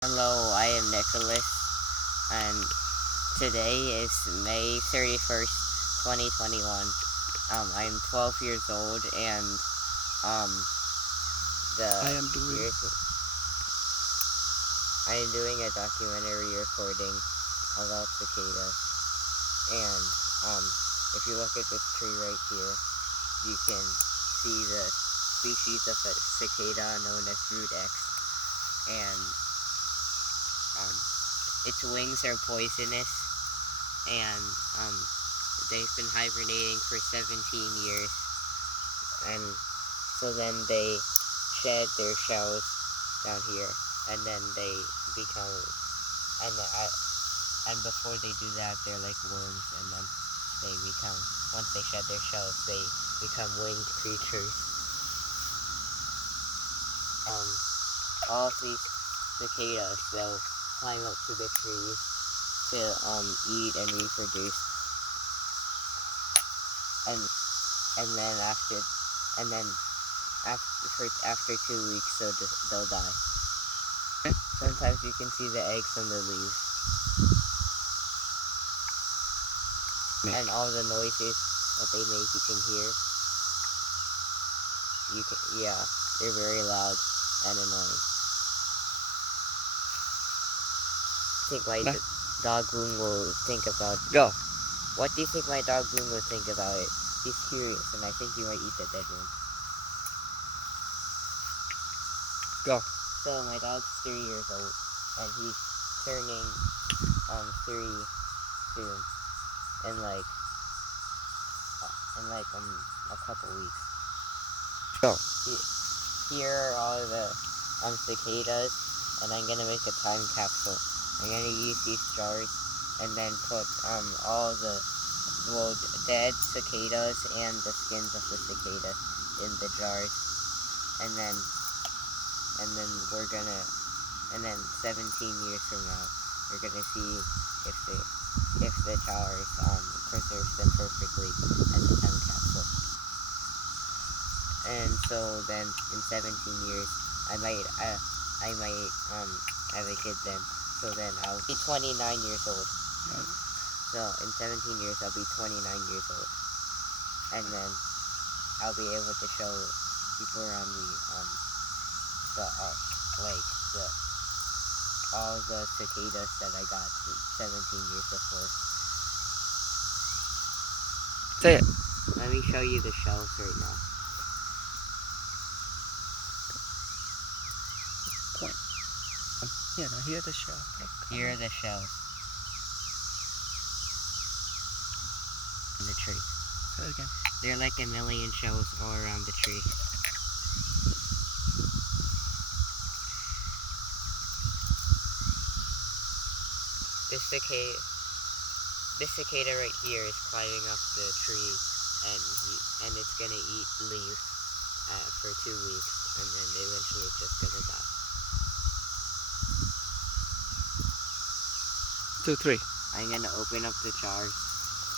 Hello, I am Nicholas, and today is May 31st, 2021. I'm 12 years old, and um, the I am doing. I am doing a documentary recording about cicadas, and if you look at this tree right here, you can see the species of a cicada known as root X, and its wings are poisonous, and they've been hibernating for 17 years, and so then they shed their shells down here, and then they become, and and before they do that, they're like worms, and then they become, once they shed their shells, they become winged creatures. All of these cicadas, they'll climb up to the trees to eat and reproduce, and then after 2 weeks they'll die. Sometimes you can see the eggs on the leaves, and all the noises that they make you can hear. Yeah, they're very loud and annoying. I think my dog Boom will think about. Go. What do you think my dog Boom will think about it? He's curious, and I think he might eat the dead one. Go. So my dog's 3 years old, and he's turning 3 soon, in like a couple weeks. Go. Here are all the cicadas, and I'm gonna make a time capsule. I'm gonna use these jars, and then put all the dead cicadas and the skins of the cicadas in the jars, and then 17 years from now, we're gonna see if the jars preserves them perfectly as a time capsule. And so then in 17 years, I might have a kid then. So then I'll be 29 years old. So in 17 years, I'll be 29 years old, and then I'll be able to show people around me all the cicadas that I got 17 years before. Say it. Let me show you the shells right now. Point. Yeah, now here are the shell. Here are the shells in the tree. Say it again. There are like a million shells all around the tree. This cicada right here is climbing up the tree, and it's gonna eat leaves for 2 weeks, and then eventually it's just gonna die. 2, 3. I'm gonna open up the jars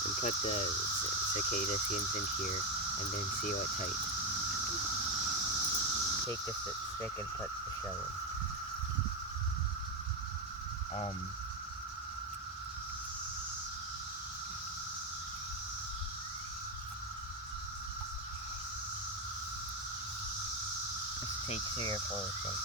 and put the cicada skins in here, and then seal it tight. Take the stick and put the shell in. Just take 3 or 4 of them.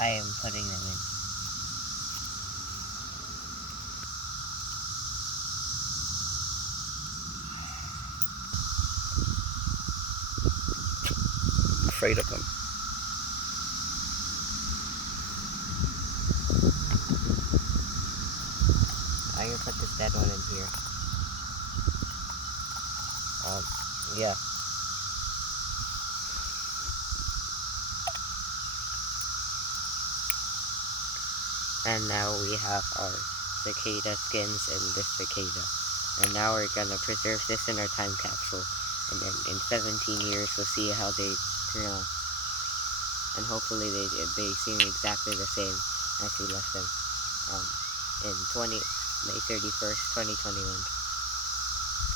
I am putting them in. Afraid of them. I'm gonna put this dead one in here. Yeah. And now we have our cicada skins in this cicada. And now we're gonna preserve this in our time capsule. And then in 17 years, we'll see how they turn out. And hopefully they seem exactly the same as we left them in May 31st, 2021.